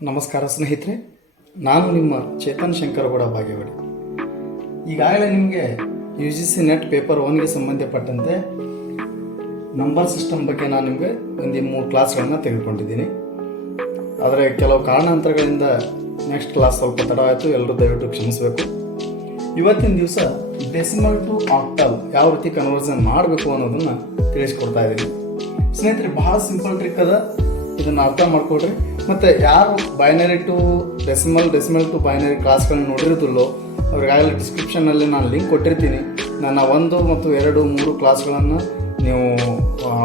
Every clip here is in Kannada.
ನಮಸ್ಕಾರ ಸ್ನೇಹಿತರೆ, ನಾನು ನಿಮ್ಮ ಚೇತನ್ ಶಂಕರಗೌಡ ಬಾಗೇವಾಡಿ. ಈಗಾಗಲೇ ನಿಮಗೆ UGC ನೆಟ್ ಪೇಪರ್ 1ಗೆ ಸಂಬಂಧಪಟ್ಟಂತೆ ನಂಬರ್ ಸಿಸ್ಟಮ್ ಬಗ್ಗೆ ನಾನು ನಿಮಗೆ ಒಂದು 3 ಕ್ಲಾಸ್ಗಳನ್ನು ತೆಗೆದುಕೊಂಡಿದ್ದೀನಿ. ಆದರೆ ಕೆಲವು ಕಾರಣಾಂತರಗಳಿಂದ ನೆಕ್ಸ್ಟ್ ಕ್ಲಾಸ್ ಸ್ವಲ್ಪ ತಡ ಆಯಿತು, ಎಲ್ಲರೂ ದಯವಿಟ್ಟು ಕ್ಷಮಿಸಬೇಕು. ಇವತ್ತಿನ ದಿವಸ ಡೆಸಿಮಲ್ ಟು ಆಕ್ಟಲ್ ಯಾವ ರೀತಿ ಕನ್ವರ್ಷನ್ ಮಾಡಬೇಕು ಅನ್ನೋದನ್ನು ತಿಳಿಸ್ಕೊಡ್ತಾ ಇದ್ದೀನಿ. ಸ್ನೇಹಿತರೆ, ಬಹಳ ಸಿಂಪಲ್ ಟ್ರಿಕ್ ಅದ, ಇದನ್ನು ಅರ್ಥ ಮಾಡ್ಕೊಡ್ರಿ. ಮತ್ತು ಯಾರು binary to decimal to binary ಕ್ಲಾಸ್ಗಳನ್ನ ನೋಡಿರೋದಿಲ್ಲೋ ಅವ್ರಿಗಾಗಲೇ ಡಿಸ್ಕ್ರಿಪ್ಷನ್ನಲ್ಲಿ ನಾನು ಲಿಂಕ್ ಕೊಟ್ಟಿರ್ತೀನಿ. ನನ್ನ 1 ಮತ್ತು 2, 3 ಕ್ಲಾಸ್ಗಳನ್ನು ನೀವು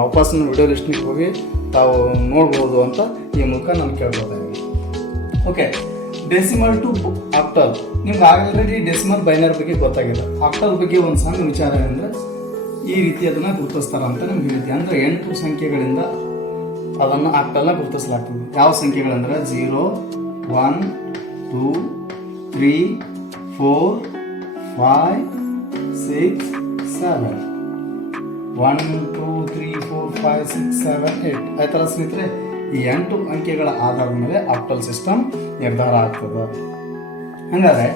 ವಾಪಸ್ ವಿಡಿಯೋ ಲಿಸ್ಟ್ನಿಗೆ ಹೋಗಿ ತಾವು ನೋಡ್ಬೋದು ಅಂತ ಈ ಮೂಲಕ ನಾನು ಕೇಳ್ಕೊತಾ ಇದ್ದೀನಿ. Okay, decimal to octal. ನಿಮ್ಗೆ ಆಲ್ರೆಡಿ ಡೆಸಿಮಲ್ ಬೈನರಿ ಬಗ್ಗೆ ಗೊತ್ತಾಗಿದೆ. ಆಕ್ಟಲ್ ಬಗ್ಗೆ ಒಂದು ಸಣ್ಣ ವಿಚಾರ ಏನಂದರೆ, ಈ ರೀತಿ ಅದನ್ನು ಗುರುತಿಸ್ತಾರೆ ಅಂತ ನಿಮ್ಗೆ ಹೇಳ್ತೀವಿ. ಅಂದರೆ 8 ಸಂಖ್ಯೆಗಳಿಂದ ಅದನ್ನು ಆಕ್ಟಲ್ನ ಗುರುತಿಸಲಾಗ್ತದೆ. ಯಾವ ಸಂಖ್ಯೆಗಳಂದ್ರೆ 0, 1, 2, 3, 4, 5, 6, 7. 1, 2, 3, 4, 5, 6, 7, 8 ಆಯ್ತಲ್ಲ ಸ್ನೇಹಿತರೆ. ಈ 8 ಅಂಕೆಗಳ ಆಧಾರದ ಮೇಲೆ ಆಕ್ಟಲ್ ಸಿಸ್ಟಮ್ ನಿರ್ಧಾರ ಆಗ್ತದೆ. ಹಾಗಾದರೆ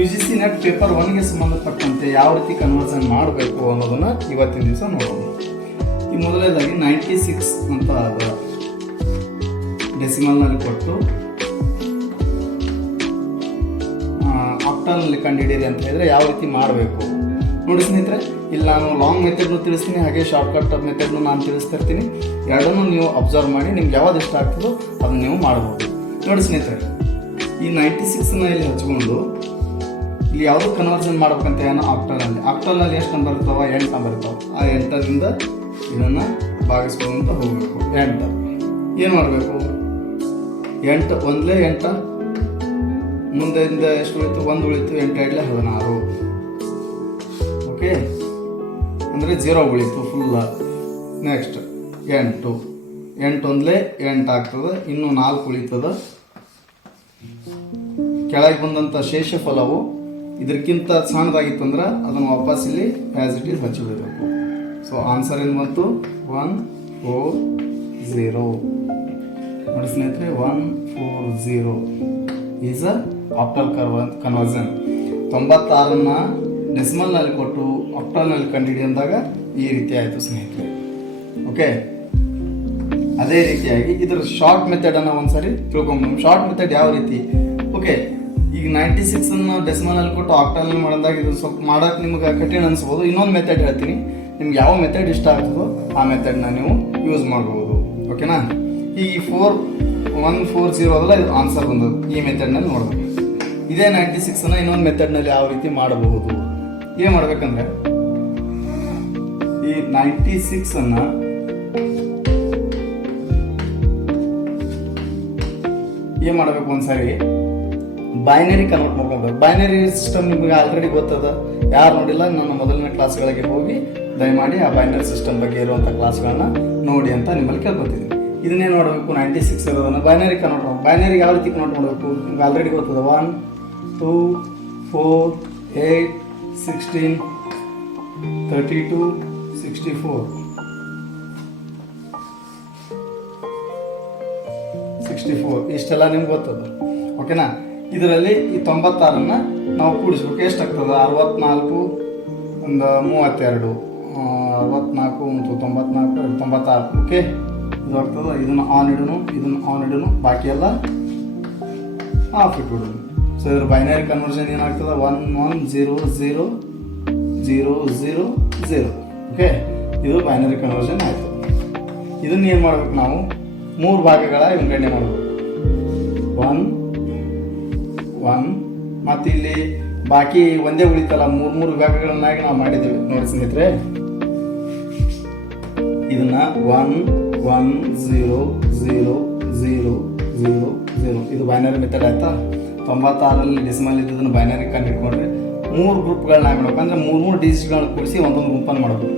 UGC ನೆಟ್ ಪೇಪರ್ 1ಗೆ ಸಂಬಂಧಪಟ್ಟಂತೆ ಯಾವ ರೀತಿ ಕನ್ವರ್ಷನ್ ಮಾಡಬೇಕು ಅನ್ನೋದನ್ನು ಇವತ್ತಿನ ದಿವಸ ನೋಡೋಣ. ಈ ಮೊದಲನೇದಾಗಿ 96 ಅಂತ ಅದ ಡೆಸಿಮಲ್ನಲ್ಲಿ ಕೊಟ್ಟು ಆಕ್ಟಲ್ನಲ್ಲಿ ಕಂಡುಹಿಡಿಯಿರಿ ಅಂತ ಹೇಳಿದ್ರೆ ಯಾವ ರೀತಿ ಮಾಡಬೇಕು ನೋಡಿ ಸ್ನೇಹಿತರೆ. ಇಲ್ಲಿ ನಾನು ಲಾಂಗ್ ಮೆಥಡ್ನು ತಿಳಿಸ್ತೀನಿ, ಹಾಗೆ ಶಾರ್ಟ್ಕಟ್ ಮೆಥಡ್ನು ನಾನು ತಿಳಿಸ್ತಿರ್ತೀನಿ. ಎರಡನ್ನೂ ನೀವು ಅಬ್ಸರ್ವ್ ಮಾಡಿ ನಿಮ್ಗೆ ಯಾವ್ದು ಇಷ್ಟ ಆಗ್ತದೋ ಅದನ್ನು ನೀವು ಮಾಡ್ಬೋದು. ನೋಡಿ ಸ್ನೇಹಿತರೆ, ಈ 96ನ ಇಲ್ಲಿ ಹಚ್ಕೊಂಡು ಇಲ್ಲಿ ಯಾವುದು ಕನ್ವರ್ಷನ್ ಮಾಡ್ಬೇಕಂತ ಏನೋ ಆಕ್ಟಲ್ನಲ್ಲಿ ಎಷ್ಟು ನಂಬರ್ ಇರ್ತಾವ? 8 ನಂಬರ್ ಇರ್ತಾವೆ. ಆ 8ರಿಂದ ಇದನ್ನು ಭಾಗಿಸ್ಕೊಂತ ಹೋಗಬೇಕು. 8 ಏನು ಮಾಡಬೇಕು? 8 ಒಂದಲೇ 8, ಮುಂದೆಯಿಂದ ಎಷ್ಟು ಉಳಿತು? 1 ಉಳಿತು. 8 8 16. ಓಕೆ, ಅಂದರೆ 0 ಉಳಿತು ಫುಲ್ಲ. ನೆಕ್ಸ್ಟ್ 8 ಒಂದಲೇ 8 ಆಗ್ತದೆ. ಇನ್ನು 4 ಉಳಿತದ. ಕೆಳಗೆ ಬಂದಂಥ ಶೇಷ ಫಲವು ಇದಕ್ಕಿಂತ ಸಣ್ಣದಾಗಿತ್ತು ಅಂದ್ರೆ ಅದನ್ನು ವಾಪಸ್ ಇಲ್ಲಿ ಆ್ಯಸ್ ಇಟ್ ಈಸ್ ಹಚ್ಚಿಬಿಡಬೇಕು. ಸೊ ಆನ್ಸರ್ ಏನು ಬಂತು? 140. ನೋಡಿ ಸ್ನೇಹಿತರೆ, 140 ಈಸ್ ಅ ಆಕ್ಟಲ್ ಕನ್ವರ್ಷನ್. 96ನ್ನ ಡೆಸಿಮಲ್ನಲ್ಲಿ ಕೊಟ್ಟು ಆಕ್ಟಲ್ನಲ್ಲಿ ಕಂಡುಹಿಡಿ ಅಂದಾಗ ಈ ರೀತಿ ಆಯಿತು ಸ್ನೇಹಿತರೆ. ಓಕೆ, ಅದೇ ರೀತಿಯಾಗಿ ಇದರ ಶಾರ್ಟ್ ಮೆಥಡನ್ನು ಒಂದ್ಸರಿ ತಿಳ್ಕೊಂಬೋದು. ಶಾರ್ಟ್ ಮೆಥಡ್ ಯಾವ ರೀತಿ? ಓಕೆ, ಈಗ 96ಅನ್ನು ಡೆಸಿಮಲ್ನಲ್ಲಿ ಕೊಟ್ಟು ಆಕ್ಟಲ್ನಲ್ಲಿ ಮಾಡಿದಾಗ ಇದು ಸ್ವಲ್ಪ ಮಾಡೋಕೆ ನಿಮ್ಗೆ ಕಠಿಣ ಅನಿಸ್ಬೋದು. ಇನ್ನೊಂದು ಮೆಥಡ್ ಹೇಳ್ತೀನಿ, ನಿಮ್ಗೆ ಯಾವ ಮೆಥಡ್ ಇಷ್ಟ ಆಗ್ತದೋ ಆ ಮೆಥಡ್ನ ನೀವು ಯೂಸ್ ಮಾಡ್ಬೋದು. ಓಕೆನಾ? ಈ 140 ಅದಲ್ಲ, ಇದು ಆನ್ಸರ್ ಬಂದದ್ದು ಈ ಮೆಥಡ್ನಲ್ಲಿ ನೋಡಬೇಕು. ಇದೇ 96ಅನ್ನು ಇನ್ನೊಂದು ಮೆಥಡ್ನಲ್ಲಿ ಯಾವ ರೀತಿ ಮಾಡಬಹುದು? ಏನು ಮಾಡ್ಬೇಕಂದ್ರೆ, ಈ 96ಅನ್ನು ಏನು ಮಾಡಬೇಕು? ಒಂದ್ಸರಿ ಬೈನರಿ ಕನ್ವರ್ಟ್ ಮಾಡ್ಕೊಬೇಕು. ಬೈನರಿ ಸಿಸ್ಟಮ್ ನಿಮಗೆ ಆಲ್ರೆಡಿ ಗೊತ್ತದ. ಯಾರು ನೋಡಿಲ್ಲ, ನನ್ನ ಮೊದಲನೇ ಕ್ಲಾಸ್ಗಳಿಗೆ ಹೋಗಿ ದಯಮಾಡಿ ಆ ಬೈನರಿ ಸಿಸ್ಟಮ್ ಬಗ್ಗೆ ಇರುವಂಥ ಕ್ಲಾಸ್ಗಳನ್ನ ನೋಡಿ ಅಂತ ನಿಮ್ಮಲ್ಲಿ ಕೇಳ್ಕೊತಿದ್ದೀನಿ. ಇದನ್ನೇ ನೋಡಬೇಕು. 96 ಇರೋದನ್ನು ಬೈನರಿ ಕನ್ವರ್ಟ್ ಮಾಡಬೇಕು. ಬೈನರಿ ಯಾವ ರೀತಿ ಕನ್ವರ್ಟ್ ಮಾಡಬೇಕು ನಿಮ್ಗೆ ಆಲ್ರೆಡಿ ಗೊತ್ತದ. 1, 2, 4, 8, 16, 32, 64, 64 ಇಷ್ಟೆಲ್ಲ ನಿಮ್ಗೆ ಗೊತ್ತದ. ಓಕೆನಾ? ಇದರಲ್ಲಿ ಈ 96ಅನ್ನು ನಾವು ಕೂಡಿಸ್ಬೇಕು. ಎಷ್ಟಾಗ್ತದೆ? 64, ಒಂದು 32, 64 ಮತ್ತು 94, 96. ಓಕೆ, ಇದು ಆಗ್ತದೆ. ಇದನ್ನು ಆನ್ ಇಡೋನು, ಬಾಕಿ ಎಲ್ಲ ಆಫ್ ಇಟ್ಬಿಡೋನು. ಸೊ ಇದ್ರ ಬೈನರಿ ಕನ್ವರ್ಷನ್ ಏನಾಗ್ತದೆ? 11000000. ಓಕೆ, ಇದು ಬೈನರಿ ಕನ್ವರ್ಷನ್ ಆಯಿತು. ಇದನ್ನ ಏನು ಮಾಡ್ಬೇಕು? ನಾವು 3 ಭಾಗಗಳ ವಿಂಗಡಣೆ ಮಾಡಬೇಕು. 1 ಮತ್ತು ಇಲ್ಲಿ ಬಾಕಿ ಒಂದೇ ಉಳಿತಲ್ಲ, 3 ವಿಭಾಗಗಳನ್ನಾಗಿ ನಾವು ಮಾಡಿದ್ದೇವೆ ನೋಡಿ ಸ್ನೇಹಿತರೆ. ಇದನ್ನ 1100000 ಇದು ಬೈನರಿ ಮೆಥಡ್ ಆಯ್ತಾ? 96ರಲ್ಲಿ ಡೆಸಿಮಲ್ ಇದ್ದದನ್ನು ಬೈನರಿ ಕಂಡು ಹಿಡ್ಕೊಂಡ್ರೆ 3 ಗ್ರೂಪ್ಗಳನ್ನ ಮಾಡಬೇಕು. ಅಂದರೆ 3 ಡಿಜಿಟ್ಗಳನ್ನ ಕೂಡಿಸಿ ಒಂದೊಂದು ಗುಂಪನ್ನು ಮಾಡಬೇಕು.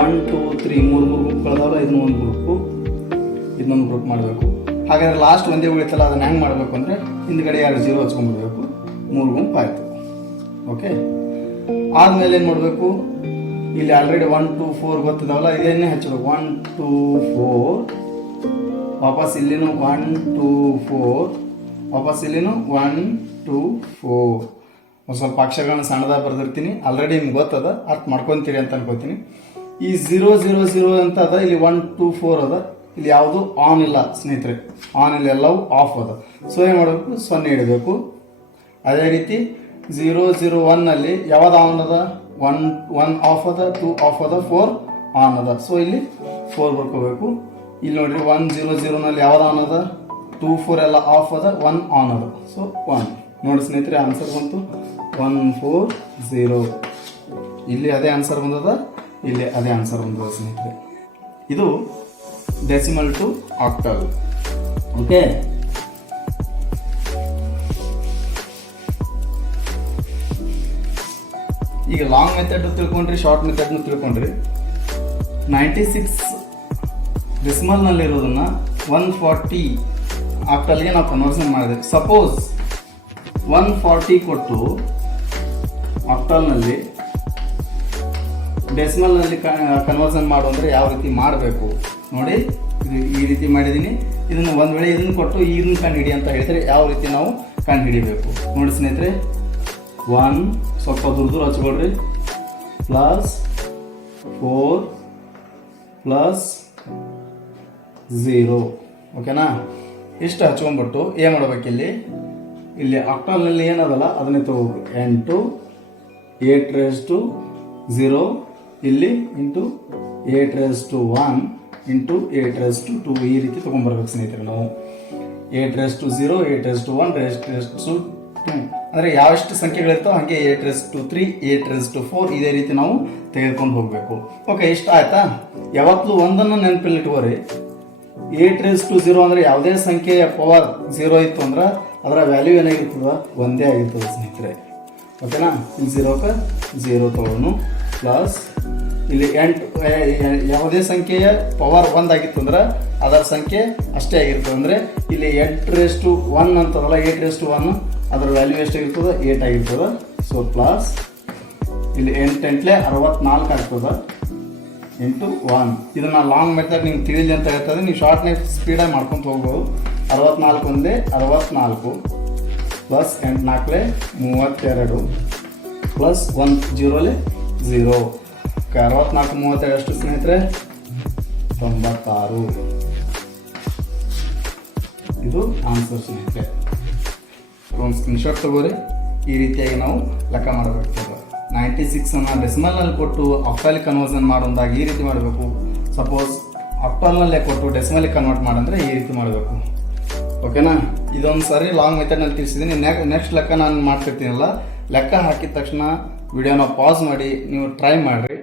1, 2, 3 3 ಗುಂಪುಗಳದಾವಲ್ಲ, ಇದನ್ನು ಒಂದು ಗ್ರೂಪು, ಇದನ್ನೊಂದು ಗ್ರೂಪ್ ಮಾಡಬೇಕು. ಹಾಗಾದರೆ ಲಾಸ್ಟ್ ಒಂದೇ ಉಳಿತಲ್ಲ, ಅದನ್ನು ಹೆಂಗೆ ಮಾಡಬೇಕು ಅಂದರೆ ಹಿಂದ್ಗಡೆ 2 0 ಹಚ್ಕೊಂಡ್ಬಿಡ್ಬೇಕು. 3 ಗುಂಪು ಆಯಿತು. ಓಕೆ, ಆದಮೇಲೆ ಏನು ಮಾಡಬೇಕು? ಇಲ್ಲಿ ಆಲ್ರೆಡಿ 1 2 4 ಗೊತ್ತಿದಾವಲ್ಲ, ಇದನ್ನೇ ಹಚ್ಚಬೇಕು. 1 2 4 ವಾಪಸ್ ಇಲ್ಲಿನೂ 1 2 4, ವಾಪಸ್ ಇಲ್ಲಿನೂ 1 2 4. ಒಂದು ಸ್ವಲ್ಪ ಅಕ್ಷರಗಳನ್ನ ಸಣ್ಣದಾಗಿ ಬರೆದಿರ್ತೀನಿ, ಆಲ್ರೆಡಿ ನಿಮ್ಗೆ ಗೊತ್ತದ, ಅರ್ಥ ಮಾಡ್ಕೊತೀರಿ ಅಂತ ಅನ್ಕೋತೀನಿ. ಈ 0 0 0 ಅಂತ ಅದ, ಇಲ್ಲಿ 1 2 4 ಅದ, ಇಲ್ಲಿ ಯಾವುದು ಆನ್ ಇಲ್ಲ ಸ್ನೇಹಿತರೆ, ಆನ್ ಇಲ್ಲ, ಎಲ್ಲವೂ ಆಫ್ ಅದ. ಸೊ ಏನು ಮಾಡಬೇಕು, 0 ಇಡಬೇಕು. ಅದೇ ರೀತಿ 0 0 1ನಲ್ಲಿ ಯಾವ್ದು ಆನ್ ಅದ, 1 ಆಫ್ ಅದ, 2 ಆಫ್ ಅದ, 4 ಆನ್ ಅದ. ಸೊ ಇಲ್ಲಿ 4 ಬರ್ಕೋಬೇಕು. ಇಲ್ಲಿ ನೋಡ್ರಿ 1 0 0ನಲ್ಲಿ ಯಾವ್ದು ಆನ್ ಅದ, 2 4 ಎಲ್ಲ ಆಫ್ ಅದ, 1 ಆನ್ ಅದ. ಸೊ 1 ನೋಡಿ ಸ್ನೇಹಿತರೆ, ಆನ್ಸರ್ ಬಂತು 1 4 0. ಇಲ್ಲಿ ಅದೇ ಆನ್ಸರ್ ಬಂದದ, ಇಲ್ಲಿ ಅದೇ ಆನ್ಸರ್ ಬಂದದ ಸ್ನೇಹಿತರೆ. ಇದು ಡೆಸಿಮಲ್ ಟು ಆಕ್ಟಲ್. ಓಕೆ, ಈಗ ಲಾಂಗ್ ಮೆಥಡ್ ತಿಳ್ಕೊಂಡ್ರಿ, ಶಾರ್ಟ್ ಮೆಥಡ್ನು ತಿಳ್ಕೊಂಡ್ರಿ. 96 ಡೆಸಿಮಲ್ನಲ್ಲಿರೋದನ್ನು 140 ಆಕ್ಟಲ್ಗೆ ನಾವು ಕನ್ವರ್ಷನ್ ಮಾಡಿದೆ. ಸಪೋಸ್ 140 ಕೊಟ್ಟು ಆಕ್ಟಲ್ನಲ್ಲಿ ಡೆಸಿಮಲ್ನಲ್ಲಿ ಕನ್ವರ್ಷನ್ ಮಾಡು ಅಂದರೆ ಯಾವ ರೀತಿ ಮಾಡಬೇಕು ನೋಡಿ. ಈ ರೀತಿ ಮಾಡಿದ್ದೀನಿ. ಇದನ್ನು ಒಂದು ವೇಳೆ ಇದನ್ನು ಕೊಟ್ಟು ಇದನ್ನು ಕಂಡು ಹಿಡಿ ಅಂತ ಹೇಳಿದರೆ ಯಾವ ರೀತಿ ನಾವು ಕಂಡು ಹಿಡಿಬೇಕು ನೋಡಿ ಸ್ನೇಹಿತರೆ. 1 ಸ್ವಲ್ಪ ದೂರ ಹಚ್ಕೊಳ್ರಿ, +4 +0. ಓಕೆನಾ? ಇಷ್ಟು ಹಚ್ಕೊಂಡ್ಬಿಟ್ಟು ಏನು ಮಾಡ್ಬೇಕಿಲ್ಲಿ, ಇಲ್ಲಿ ಆಕ್ಟಲ್ನಲ್ಲಿ ಏನದಲ್ಲ ಅದನ್ನೇ ತಗೋಬೇಕು. 8 8 ಇಲ್ಲಿ ಇಂಟು 8 1 ಇಂಟು 8 2 ಈ ರೀತಿ ತೊಗೊಂಡ್ಬರ್ಬೇಕು ಸ್ನೇಹಿತರೆ. ನಾವು 8 0 8 1 8 2 ಅಂದರೆ ಯಾವೆಷ್ಟು ಸಂಖ್ಯೆಗಳಿರ್ತಾವೆ ಹಾಗೆ 8 3 8 4 ಇದೇ ರೀತಿ ನಾವು ತೆಗೆದುಕೊಂಡು ಹೋಗಬೇಕು. ಓಕೆ, ಇಷ್ಟ ಆಯ್ತಾ? ಯಾವತ್ತೂ ಒಂದನ್ನು ನೆನಪಲ್ಲಿಟ್ಕೋರಿ. 8 0 ಅಂದರೆ ಯಾವುದೇ ಸಂಖ್ಯೆಯ ಪವರ್ 0 ಇತ್ತು ಅಂದ್ರೆ ಅದರ ವ್ಯಾಲ್ಯೂ ಏನಾಗಿರ್ತದ, ಒಂದೇ ಆಗಿರ್ತದೆ ಸ್ನೇಹಿತರೆ. ಓಕೆನಾ? ಇಲ್ಲಿ 0ಕ್ಕೆ 0 ತಗೊಳ್ಳೋನು, ಪ್ಲಸ್ ಇಲ್ಲಿ 8 ಯಾವುದೇ ಸಂಖ್ಯೆಯ ಪವರ್ 1 ಆಗಿತ್ತು ಅಂದ್ರೆ ಅದರ ಸಂಖ್ಯೆ ಅಷ್ಟೇ ಆಗಿರ್ತದೆ. ಅಂದರೆ ಇಲ್ಲಿ 8 1 ಅಂತದಲ್ಲ, 8 1 ಅದರ ವ್ಯಾಲ್ಯೂ ಎಷ್ಟಾಗಿರ್ತದೆ, 8 ಆಗಿರ್ತದೆ. ಸೊ ಪ್ಲಸ್ ಇಲ್ಲಿ 8 64 ಆಗ್ತದೆ ಇಂಟು 1. ಇದನ್ನು ಲಾಂಗ್ ಮೆಥಡ್ ನಿಮ್ಗೆ ತಿಳಿಲಿ ಅಂತ ಹೇಳ್ತದೆ. ನೀವು ಶಾರ್ಟ್ನೇ ಸ್ಪೀಡಾಗಿ ಮಾಡ್ಕೊತ ಹೋಗ್ಬೋದು. 64 ಒಂದೇ 64 ಪ್ಲಸ್ 8 4 32 ಪ್ಲಸ್ 1 0 0. 64 32 ಎಷ್ಟು ಸ್ನೇಹಿತರೆ? 96. ಇದು ಆನ್ಸರ್ ಸ್ನೇಹಿತರೆ. ಒಂದು ಸ್ಕ್ರೀನ್ಶಾಟ್ ತಗೋರಿ. ಈ ರೀತಿಯಾಗಿ ನಾವು ಲೆಕ್ಕ ಮಾಡಬೇಕಾಗ್ತದೆ. 96 ಡೆಸಿಮಲ್ನಲ್ಲಿ ಕೊಟ್ಟು ಆಕ್ಟಲ್ ಕನ್ವರ್ಷನ್ ಮಾಡೋದಾಗ ಈ ರೀತಿ ಮಾಡಬೇಕು. ಸಪೋಸ್ ಆಕ್ಟಲ್ನಲ್ಲೇ ಕೊಟ್ಟು ಡೆಸಿಮಲ್ಗೆ ಕನ್ವರ್ಟ್ ಮಾಡಂದ್ರೆ ಈ ರೀತಿ ಮಾಡಬೇಕು. ಓಕೆನಾ? ಇದೊಂದು ಸಾರಿ ಲಾಂಗ್ ಮೆಥಡ್ನಲ್ಲಿ ತಿಳಿಸಿದ್ದೀನಿ. ನೆಕ್ಸ್ಟ್ ಲೆಕ್ಕ ನಾನು ಮಾಡ್ತಿರ್ತೀನಲ್ಲ, ಲೆಕ್ಕ ಹಾಕಿದ ತಕ್ಷಣ ವಿಡಿಯೋನ ಪಾಸ್ ಮಾಡಿ ನೀವು ಟ್ರೈ ಮಾಡಿರಿ.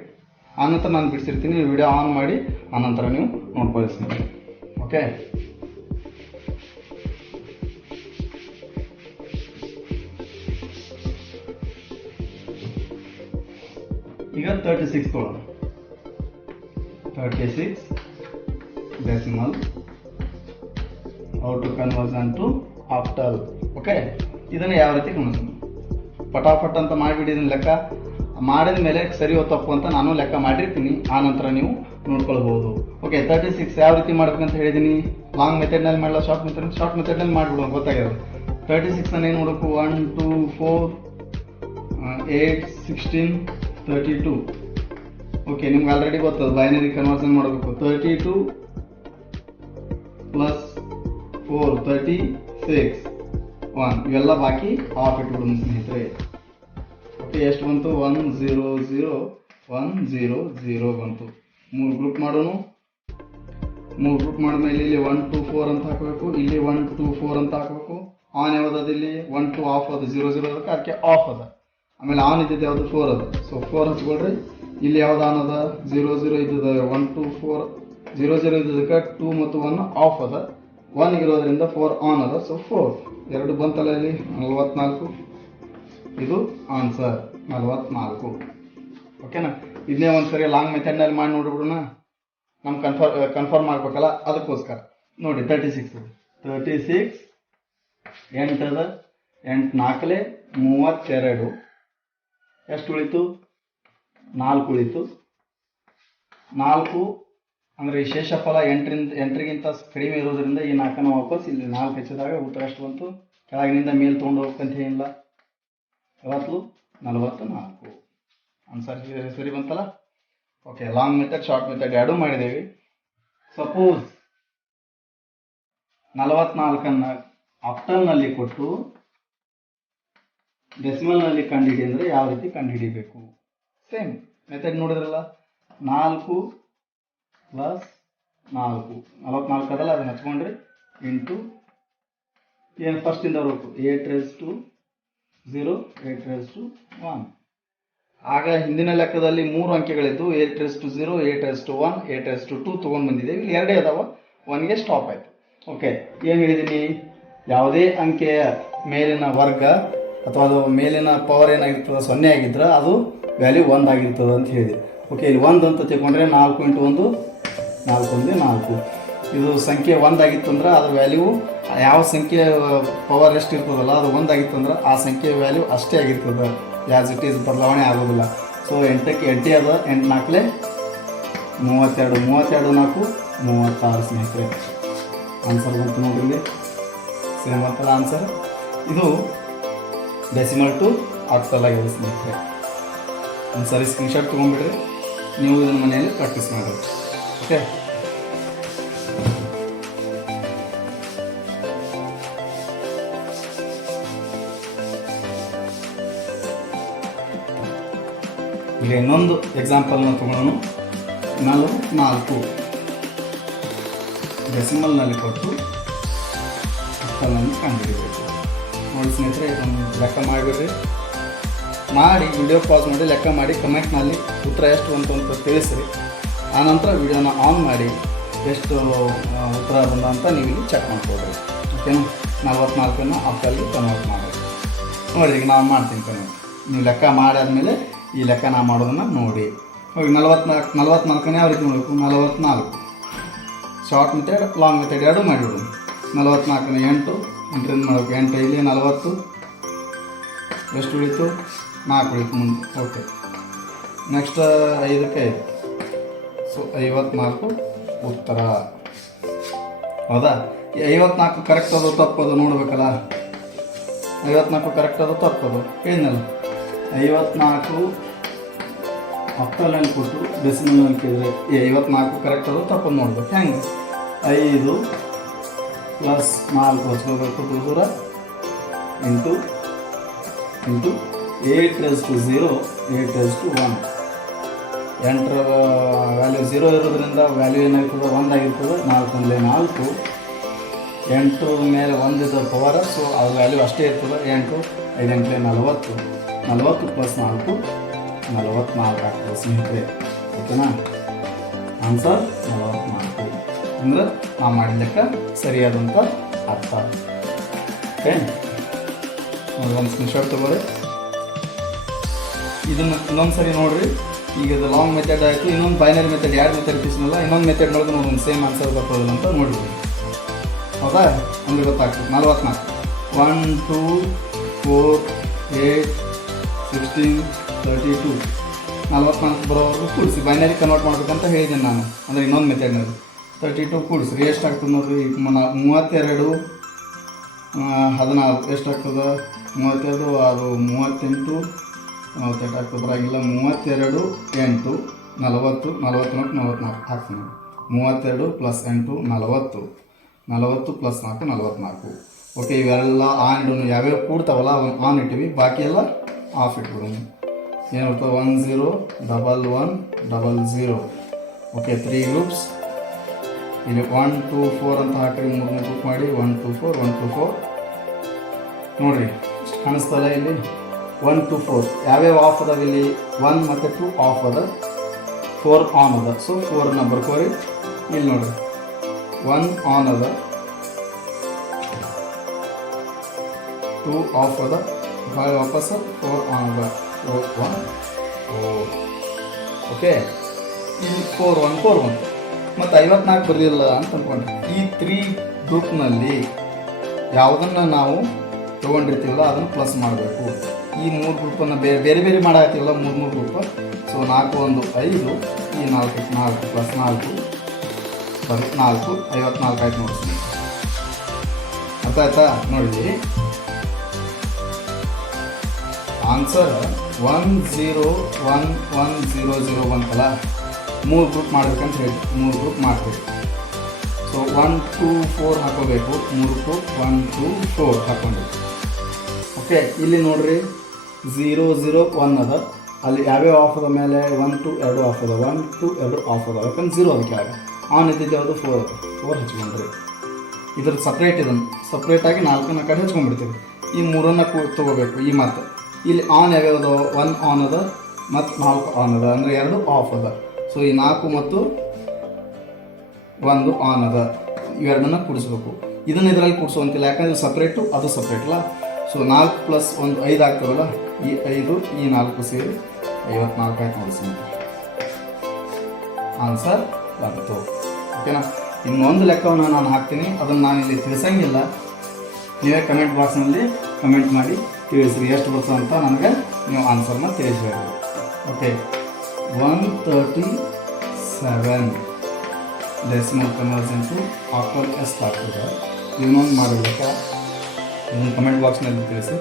ಆನಂತರ ನಾನು ಬಿಡಿಸಿರ್ತೀನಿ, ವಿಡಿಯೋ ಆನ್ ಮಾಡಿ ಆನಂತರ ನೀವು ನೋಡ್ಕೊಳ್ತೀನಿ. ಓಕೆ, ಈಗ 36 ಕೊಡೋಣ. 36 decimal how to conversion to octal. Okay, ಇದನ್ನು ಯಾವ ರೀತಿ ಕನ್ವರ್ಷನ್ ಪಟಾಪಟ್ ಅಂತ ಮಾಡಿಬಿಡಿ. ಇದನ್ನು ಲೆಕ್ಕ ಮಾಡಿದ ಮೇಲೆ ಸರಿಯೋ ತಪ್ಪು ಅಂತ ನಾನು ಲೆಕ್ಕ ಮಾಡಿರ್ತೀನಿ, ಆ ನಂತರ ನೀವು ನೋಡ್ಕೊಳ್ಬೋದು. ಓಕೆ, 36 ಯಾವ ರೀತಿ ಮಾಡ್ಬೇಕಂತ ಹೇಳಿದ್ದೀನಿ. ಲಾಂಗ್ ಮೆಥಡ್ನಲ್ಲಿ ಮಾಡಲ್ಲ, ಶಾರ್ಟ್ ಮೆಥಡ್ನಲ್ಲಿ ಮಾಡಿಬಿಡೋಣ, ಗೊತ್ತಾಗ್ಯದ. 36 ಅನ್ನು ಏನು ಮಾಡಬೇಕು, 1 2 4 8 16 32. ಓಕೆ, ನಿಮ್ಗೆ ಆಲ್ರೆಡಿ ಗೊತ್ತದ ಬೈನರಿ ಕನ್ವರ್ಷನ್ ಮಾಡಬೇಕು. 32 + 4 36 1 ಇವೆಲ್ಲ ಬಾಕಿ ಆಫ್ ಇಟ್ಬಿಡೋಣ ಸ್ನೇಹಿತರೆ. ಓಕೆ, ಎಷ್ಟು ಬಂತು? 1 0 0 1 0 0 ಬಂತು. 3 ಗ್ರೂಪ್ ಮಾಡೋಣ. 3 ಗ್ರೂಪ್ ಮಾಡಿದ್ಮೇಲೆ ಇಲ್ಲಿ 1 2 4 ಅಂತ ಹಾಕಬೇಕು, ಇಲ್ಲಿ 1 2 4 ಅಂತ ಹಾಕಬೇಕು. ಆನ್ ಯಾವ್ದು ಇಲ್ಲಿ 1 2 ಆಫ್ ಅದ, 0 0 ಅದಕ್ಕೆ ಅದಕ್ಕೆ ಆಫ್ ಅದ. ಆಮೇಲೆ ಆನ್ ಇದ್ದಿದ್ದು ಯಾವುದು 4 ಅದ. ಸೊ 4 ಹಚ್ಕೊಳ್ರಿ. ಇಲ್ಲಿ ಯಾವ್ದು ಆನ್ ಅದ, 0 0 ಇದ್ದದ 1 2 4 0 0 ಇದ್ದದಕ್ಕೆ 2 ಮತ್ತು 1 ಆಫ್ ಅದ. 1 ಇರೋದ್ರಿಂದ 4 ಆನ್ ಅದ. ಸೊ 4 2 ಬಂತಲ್ಲ, ಇಲ್ಲಿ 44. ಇದು ಆನ್ಸರ್ 44. ಓಕೆನಾ? ಇದನ್ನೇ ಒಂದ್ಸರಿ ಲಾಂಗ್ ಮೆಥಡ್ನಲ್ಲಿ ಮಾಡಿ ನೋಡ್ಬಿಡೋಣ. ನಮ್ಗೆ ಕನ್ಫರ್ಮ್ ಆಗ್ಬೇಕಲ್ಲ, ಅದಕ್ಕೋಸ್ಕರ ನೋಡಿ. 36 8 ಅದ, 8 4 32. ಎಷ್ಟು ಉಳಿತು? 4 ಉಳಿತು. 4 ಅಂದರೆ ಈ ಶೇಷಫಲ ಎಂಟರಿಗಿಂತ ಕಡಿಮೆ ಇರೋದ್ರಿಂದ ಈ 4 ವಾಪಸ್ ಇಲ್ಲಿ 4 ಹೆಚ್ಚಿದಾಗ ಉತ್ತರ ಎಷ್ಟು ಬಂತು? ಕೆಳಗಿನಿಂದ ಮೇಲೆ ತೊಗೊಂಡು ಹೋಗ್ಬೇಕಂತ ಏನಿಲ್ಲ. 44 ಆನ್ಸರ್ ಸರಿ ಬಂತಲ್ಲ. Okay, long method short method ಎರಡೂ ಮಾಡಿದ್ದೇವೆ. ಸಪೋಸ್ 44 ಆಕ್ಟಲ್ನಲ್ಲಿ ಕೊಟ್ಟು ಡೆಸಿಮಲ್ನಲ್ಲಿ ಕಂಡುಹಿಡಿ ಅಂದರೆ ಯಾವ ರೀತಿ ಕಂಡುಹಿಡಿಬೇಕು? ಸೇಮ್ ಮೆಥಡ್ ನೋಡಿದ್ರಲ್ಲ. 4 ಪ್ಲಸ್ 4 44 ಅದಲ್ಲ, ಅದನ್ನ ಹಚ್ಕೊಂಡ್ರಿ ಇಂಟು ಏನು ಫಸ್ಟಿಂದ ಬರಬೇಕು 8 raised to 1. ಆಗ ಹಿಂದಿನ ಲೆಕ್ಕದಲ್ಲಿ 3 ಅಂಕೆಗಳಿದ್ದು 8 raised to 0, 8 raised to 1, 8 raised to 2 ತೊಗೊಂಡು ಬಂದಿದ್ದೇವೆ. ಇಲ್ಲಿ ಎರಡೇ ಅದಾವ, 1ಗೆ ಸ್ಟಾಪ್ ಆಯ್ತು. ಓಕೆ, ಏನು ಹೇಳಿದ್ದೀನಿ? ಯಾವುದೇ ಅಂಕೆಯ ಮೇಲಿನ ವರ್ಗ ಅಥವಾ ಅದು ಮೇಲಿನ ಪವರ್ ಏನಾಗಿರ್ತದೆ 0 ಆಗಿದ್ರೆ ಅದು ವ್ಯಾಲ್ಯೂ 1 ಆಗಿರ್ತದೆ ಅಂತ ಹೇಳಿದೆ. ಓಕೆ, ಇಲ್ಲಿ 1 ಅಂತ ತಿಳ್ಕೊಂಡ್ರೆ 4 × 1 4 × 4. ಇದು ಸಂಖ್ಯೆ 1 ಆಗಿತ್ತು ಅಂದ್ರೆ ಅದ್ರ ವ್ಯಾಲ್ಯೂ ಯಾವ ಸಂಖ್ಯೆ ಪವರ್ ಎಷ್ಟು ಇರ್ತದಲ್ಲ ಅದು 1 ಆಗಿತ್ತು ಅಂದ್ರೆ ಆ ಸಂಖ್ಯೆ ವ್ಯಾಲ್ಯೂ ಅಷ್ಟೇ ಆಗಿರ್ತದೆ, ಆ್ಯಸ್ ಇಟ್ ಈಸ್ ಬದಲಾವಣೆ ಆಗೋದಿಲ್ಲ. ಸೊ 8ಕ್ಕೆ 8 ಅದ, 8 4 32, 32 4 36 ಸ್ನೇಹಿತರೆ. ಆನ್ಸರ್ ಬಂತು ನೋಡ್ರಿ, ಸೇಮ್ ಅಂತಲ್ಲ ಆನ್ಸರ್. ಇದು ಡೆಸಿಮಲ್ ಟು ಆಕ್ಟಲ್ ಆಗಿದೆ ಸ್ನೇಹಿತರೆ. ಒಂದು ಸರಿ ಸ್ಕ್ರೀನ್ಶಾಟ್ ತೊಗೊಂಡ್ಬಿಡ್ರಿ, ನೀವು ಇದನ್ನು ಮನೆಯಲ್ಲಿ ಪ್ರಾಕ್ಟೀಸ್ ಮಾಡಿ. ಓಕೆ, ಈಗ ಇನ್ನೊಂದು ಎಕ್ಸಾಂಪಲ್ನ ತಗೊಳ್ಳೋಣ. 44 ಡೆಸಿಮಲ್ನಲ್ಲಿ ಕೊಟ್ಟು ಆಕ್ಟಲ್ನಲ್ಲಿ ಕಂಡುಹಿಡಿಯಬೇಕು. ನೋಡಿ ಸ್ನೇಹಿತರೆ, ಇದನ್ನು ಲೆಕ್ಕ ಮಾಡಿಬಿಡ್ರಿ. ಮಾಡಿ ವಿಡಿಯೋ ಪಾಸ್ ಮಾಡಿ ಲೆಕ್ಕ ಮಾಡಿ ಕಮೆಂಟ್ನಲ್ಲಿ ಉತ್ತರ ಎಷ್ಟು ಬಂತು ಅಂತ ತಿಳಿಸ್ರಿ. ಆನಂತರ ವಿಡಿಯೋನ ಆನ್ ಮಾಡಿ ಎಷ್ಟು ಉತ್ತರ ಬಂದ ಅಂತ ನೀವು ಇಲ್ಲಿ ಚೆಕ್ ಮಾಡ್ಕೊಡ್ರಿ. ಓಕೆನಾ? 44ನ್ನು ಆಕ್ಟಲ್ಗೆ ಕನ್ವರ್ಟ್ ಮಾಡಿ ನೋಡಿ. ಈಗ ನಾನು ಮಾಡ್ತೀನಿ ಕನ್ವರ್ಟ್, ನೀವು ಲೆಕ್ಕ ಮಾಡಾದ್ಮೇಲೆ ಈ ಲೆಕ್ಕ ನಾ ಮಾಡೋದನ್ನು ನೋಡಿ. ಹೋಗಿ 44ನೇ ಯಾವ ರೀತಿ ಮಾಡಬೇಕು? 44 ಶಾರ್ಟ್ ಮೆಥಡ್ ಲಾಂಗ್ ಮೆಥಡ್ ಎರಡೂ ಮಾಡಿಬಿಡೋದು. 44ನೇ 8 ಎಂಟ್ರಿಂದ ಮಾಡಬೇಕು. 8 ಇಲ್ಲಿ 40 ಎಷ್ಟು ಉಳಿತು? 4 ಉಳಿತು ಮುಂದೆ. Okay, next 5ಕ್ಕೆ 5. ಸೊ 54 ಉತ್ತರ. ಹೌದಾ? ಈ 54 ಕರೆಕ್ಟ್ ಅದು ತಪ್ಪದು ನೋಡ್ಬೇಕಲ್ಲ. 54 ಕರೆಕ್ಟ್ ಅದು ತಪ್ಪದು ಹೇಳಿದ್ನಲ್ಲ. 54 ಆಕ್ಟಲ್ನಲ್ಲಿ ಕೊಟ್ಟು ಡೆಸಿಮಲ್ನಲ್ಲಿ ಕೇಳಿದ್ರೆ 54 ಕರೆಕ್ಟ್ ಅದು ತಪ್ಪದು ನೋಡ್ಬೇಕು. ಹೆಂಗೆ? 5 ಪ್ಲಸ್ 4 ಹಚ್ಕೋಬೇಕು ದೂರ into 8 raised to 0, 8 raised to 1. 8ರ ವ್ಯಾಲ್ಯೂ 0 ಇರೋದ್ರಿಂದ ವ್ಯಾಲ್ಯೂ ಏನಾಗಿರ್ತದೆ? 1 ಆಗಿರ್ತದೆ. 4 × 4 8 ಮೇಲೆ 1 ಇದ್ದ ಪವರ್, ಸೊ ಅದು ವ್ಯಾಲ್ಯೂ ಅಷ್ಟೇ ಇರ್ತದೆ. 8 5 × 40, 40 ಪ್ಲಸ್ 4 44 ಆಗ್ತದೆ ಸ್ನೇಹಿತರೆ. ಓಕೆನಾ? ಆನ್ಸರ್ 44 ಅಂದ್ರೆ ನಾವು ಮಾಡಿದ ಲೆಕ್ಕ ಸರಿಯಾದಂಥ ಅರ್ಥ. ಓಕೆ, ನೋಡಿ ಒಂದು ಸ್ಕ್ರೀನ್ಶಾಟ್ ತೊಗೊಳ್ರಿ. ಇದನ್ನು ಇನ್ನೊಂದು ಸರಿ ನೋಡಿರಿ. ಈಗ ಇದು ಲಾಂಗ್ ಮೆಥಡ್ ಆಯಿತು. ಇನ್ನೊಂದು ಬೈನರಿ ಮೆಥಡ್, 2 ಮೆಥಡ್ ತಿಳಿಸಿನಲ್ಲ, ಇನ್ನೊಂದು ಮೆಥಡ್ ನೋಡಿದ್ರೆ ನೋಡಿ ಒಂದು ಸೇಮ್ ಆನ್ಸರ್ ಬರ್ತದಲ್ಲ ಅಂತ ನೋಡಿರಿ. ಹೌದಾ? ಅಂದರೆ ಗೊತ್ತಾಗ್ತದೆ. 44 1 2 4 8 16 32 44 ಬರೋವರೆಗೂ ಕೂಡಿಸಿ ಬೈನರಿ ಕನ್ವರ್ಟ್ ಮಾಡ್ಬೇಕಂತ ಹೇಳಿದ್ದೀನಿ ನಾನು. ಅಂದರೆ ಇನ್ನೊಂದು ಮೆಥಡ್ನಲ್ಲಿ 32 ಕೂಡಿಸ್ರಿ ಎಷ್ಟಾಗ್ತದೆ ನೋಡಿರಿ. 32 14 ಎಷ್ಟಾಗ್ತದೆ? 32 6 38 48 ಆಗ್ತದೆ. ಬರೋಂಗಿಲ್ಲ. 32 8 40 44 44 ಹಾಕ್ತೀನಿ. 32 ಪ್ಲಸ್ 8 40, 40 ಪ್ಲಸ್ 4 44. ಓಕೆ, ಇವೆಲ್ಲ ಆನ್ ಇಡೋನು. ಯಾವ್ಯಾವ ಕೂಡ್ತಾವಲ್ಲ ಅವನ್ನ ಆನ್ ಇಟ್ಟಿವಿ, ಬಾಕಿ ಎಲ್ಲ ಆಫ್ ಇಟ್ಬಿಡೋನು. ಏನು ಬರ್ತದೆ? 1 0 1 1 0 0. Okay, 3 groups. ಇಲ್ಲಿ 1 2 4 ಅಂತ ಹಾಕಿರಿ, 3 ಗ್ರೂಪ್ ಮಾಡಿ 1 2 4 1 2 4 ನೋಡಿರಿ ಕಾಣಿಸ್ತಲ್ಲ ಇಲ್ಲಿ 1 2 4 ಯಾವ್ಯಾವ ಆಫ್ ಅದಾವ ಇಲ್ಲಿ? 1 ಮತ್ತು 2 ಆಫ್ ಅದ, 4 ಆನ್ ಅದ. ಸೊ 4ನ ಬರ್ಕೋರಿ. ಇಲ್ಲಿ ನೋಡಿರಿ 1 ಆನ್ ಅದ, 2 ಆಫ್ ಅದ, ಭಾಳ ವಾಪಸ್ 4 ಆನ್ ಅದ. 4 1 4. ಓಕೆ, ಇಲ್ಲಿ 4 1 4 1 ಮತ್ತು 54 ಬರಲಿಲ್ಲ ಅಂತ ಅಂದ್ಕೊಂಡ್ರಿ. ಈ 3 ಗ್ರೂಪ್ನಲ್ಲಿ ಯಾವುದನ್ನು ನಾವು ತೊಗೊಂಡಿರ್ತೀವಲ್ಲ ಅದನ್ನು ಪ್ಲಸ್ ಮಾಡಬೇಕು. ಈ 3 ಗ್ರೂಪನ್ನು ಬೇರೆ ಬೇರೆ ಮಾಡಾಕತ್ತೀವಲ್ಲ, 3 ಗ್ರೂಪ್. ಸೊ 4 1 5, ಈ 4 4 ಪ್ಲಸ್ 4 ಸಾರಿ 4 54 ಆಯ್ತು ನೋಡಿ ಸ್ನೇಹಿತರೆ. ಅರ್ಥ ಆಯ್ತಾ? ನೋಡಿ ಆನ್ಸರ್ 101100 ಬಂತಲ್ಲ, 3 ಗ್ರೂಪ್ ಮಾಡ್ಬೇಕಂತ ಹೇಳಿ 3 ಗ್ರೂಪ್ ಮಾಡ್ತೀವಿ. ಸೊ 1 2 4 ಹಾಕೋಬೇಕು, 3 ಗ್ರೂಪ್ 1 2 4 ಹಾಕೊಂಡ್ವಿ. ಓಕೆ, ಇಲ್ಲಿ ನೋಡ್ರಿ 0 0 1 ಅದ, ಅಲ್ಲಿ ಯಾವ್ಯಾವ ಆಫ್ ಅದ ಮೇಲೆ 1 2 2 ಆಫ್ ಅದ, 1 2 2 ಆಫ್ ಅದ, ಯಾಕಂದ್ರೆ 0 ಅದ ಕೆಳಗೆ. ಆನ್ ಇದ್ದಿದ್ದು ಯಾವುದು 4 ಅದ, 4 ಹಚ್ಕೊಂಡ್ರಿ. ಇದ್ರ ಸಪ್ರೇಟ್ ಇದನ್ನು ಸಪ್ರೇಟಾಗಿ 4ನ ಕಡೆ ಹಚ್ಕೊಂಡ್ಬಿಡ್ತೀವಿ. ಈ 3ನ್ನ ತೊಗೋಬೇಕು. ಈ ಮಾತು ಇಲ್ಲಿ ಆನ್ ಯಾವ್ಯಾವುದು 1 ಆನ್ ಅದ ಮತ್ತು 4 ಆನ್ ಅದ, ಅಂದರೆ 2 ಆಫ್ ಅದ. ಸೊ ಈ 4 ಮತ್ತು 1 ಆನ್ ಅದ, ಇವೆರಡನ್ನ ಕೂಡಿಸ್ಬೇಕು. ಇದನ್ನು ಇದರಲ್ಲಿ ಕೂಡಿಸುವಂತಿಲ್ಲ, ಯಾಕಂದರೆ ಸಪ್ರೇಟು ಅದು ಸಪ್ರೇಟ್ ಅಲ್ಲ. ಸೊ 4 + 1 5 ಆಗ್ತದಲ್ಲ, ಈ 5 ಈ 4 ಸೇರಿ 54 ಆಯ್ತು ನೋಡಿ ಸ್ನೇಹಿತರೆ. ಆನ್ಸರ್ ಬಂತು. ಓಕೆನಾ? ಇನ್ನೊಂದು ಲೆಕ್ಕವನ್ನು ನಾನು ಹಾಕ್ತೀನಿ, ಅದನ್ನು ನಾನು ಇಲ್ಲಿ ತಿಳಿಸಂಗಿಲ್ಲ. ನೀವೇ ಕಮೆಂಟ್ ಬಾಕ್ಸ್ನಲ್ಲಿ ಕಮೆಂಟ್ ಮಾಡಿ ತಿಳಿಸ್ರಿ ಎಷ್ಟು ಬರ್ತದೆ ಅಂತ, ನನಗೆ ನೀವು ಆನ್ಸರ್ನ ತಿಳಿಸ್ಬೇಕು. Okay, 137 decimal conversion to octal ಎಷ್ಟಾಗ್ತದೆ ಇನ್ನೊಂದು ಮಾಡಬೇಕಾ, ಇದನ್ನು ಕಮೆಂಟ್ ಬಾಕ್ಸ್ನಲ್ಲಿ ತಿಳಿಸಿ.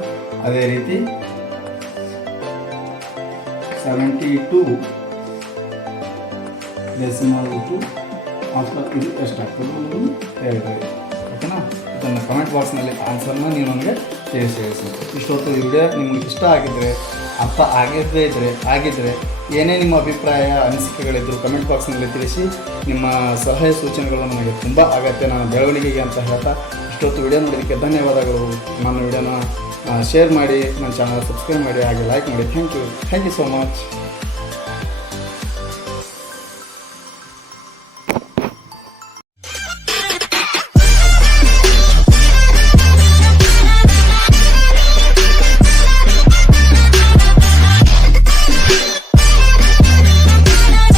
ಅದೇ ರೀತಿ 72 ಡೆಸಿಮಲ್ ಟು ಆಕ್ಟಲ್ ಇದು ಎಷ್ಟಾಗ್ತದೆ ಅನ್ನೋದು ಹೇಳ್ಬೋದು. ಓಕೆನಾ? ಇದನ್ನು ಕಮೆಂಟ್ ಬಾಕ್ಸ್ನಲ್ಲಿ ಆನ್ಸರ್ನ ನೀವು ನನಗೆ ತಿಳಿಸಿ. ಇಷ್ಟೊತ್ತು ಈ ವಿಡಿಯೋ ನಿಮ್ಗೆ ಇಷ್ಟ ಆಗಿದ್ದರೆ, ಅರ್ಥ ಆಗಿದ್ದರೆ ಏನೇ ನಿಮ್ಮ ಅಭಿಪ್ರಾಯ ಅನಿಸಿಕೆಗಳಿದ್ದರೂ ಕಮೆಂಟ್ ಬಾಕ್ಸ್ನಲ್ಲಿ ತಿಳಿಸಿ. ನಿಮ್ಮ ಸಲಹೆ ಸೂಚನೆಗಳು ನನಗೆ ತುಂಬ ಅಗತ್ಯ, ನಾನು ಬೆಳವಣಿಗೆಗೆ ಅಂತ ಹೇಳ್ತಾ ಇಷ್ಟೊತ್ತು ವಿಡಿಯೋ ನೋಡೋದಕ್ಕೆ ಧನ್ಯವಾದಗಳು. ನನ್ನ ವಿಡಿಯೋನ ಶೇರ್ ಮಾಡಿ, ನನ್ನ ಚಾನಲ್ ಸಬ್ಸ್ಕ್ರೈಬ್ ಮಾಡಿ, ಹಾಗೆ ಲೈಕ್ ಮಾಡಿ. Thank you so much.